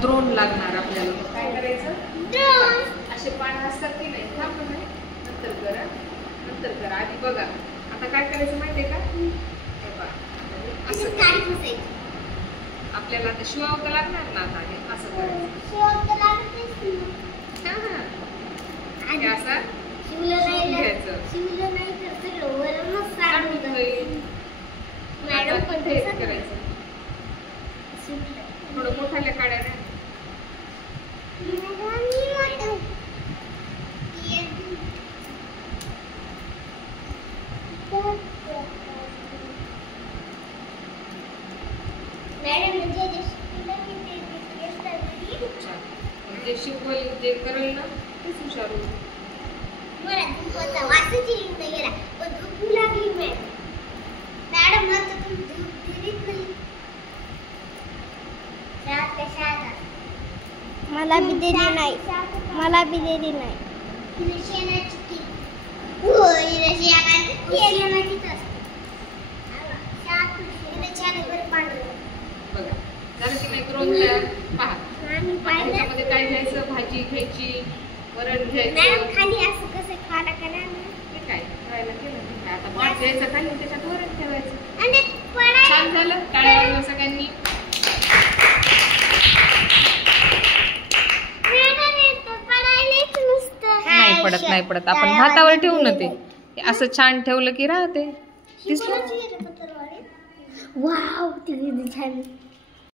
द्रोण लागणार आपल्याला. काय करायचं, असे पान असतात की नाही, थांब नाही, नंतर करा, नंतर करा, आधी बघा. आता काय करायचं माहितीये का, असं आपल्याला आता शिवावं लागणार ना. आता हे असं करायचं, असं घ्यायचं. करायचं थोडं मोठाल्या काड्या द्या. खूप छान. जे शिकवल जे करेल ना तेच हुशार होईल. मला भी दिली नाही, मला भी दिली नाही. बघा झालं की नाही द्रोण तयार. पहा त्याच्यामध्ये काय घ्यायचं, भाजी घ्यायची, वरण घ्यायचं. खाली असं कसं खायला करा हे काय करायला केलं नाही. आता भात घ्यायचं खाली, त्याच्यात वरण ठेवायचं. छान झालं. टाळ्या वाजवा सगळ्यांनी. नाही पडत, नाही पडत. आपण भातावर ठेवू ना ते असं छान ठेवलं की राहते. वाव, ती छान.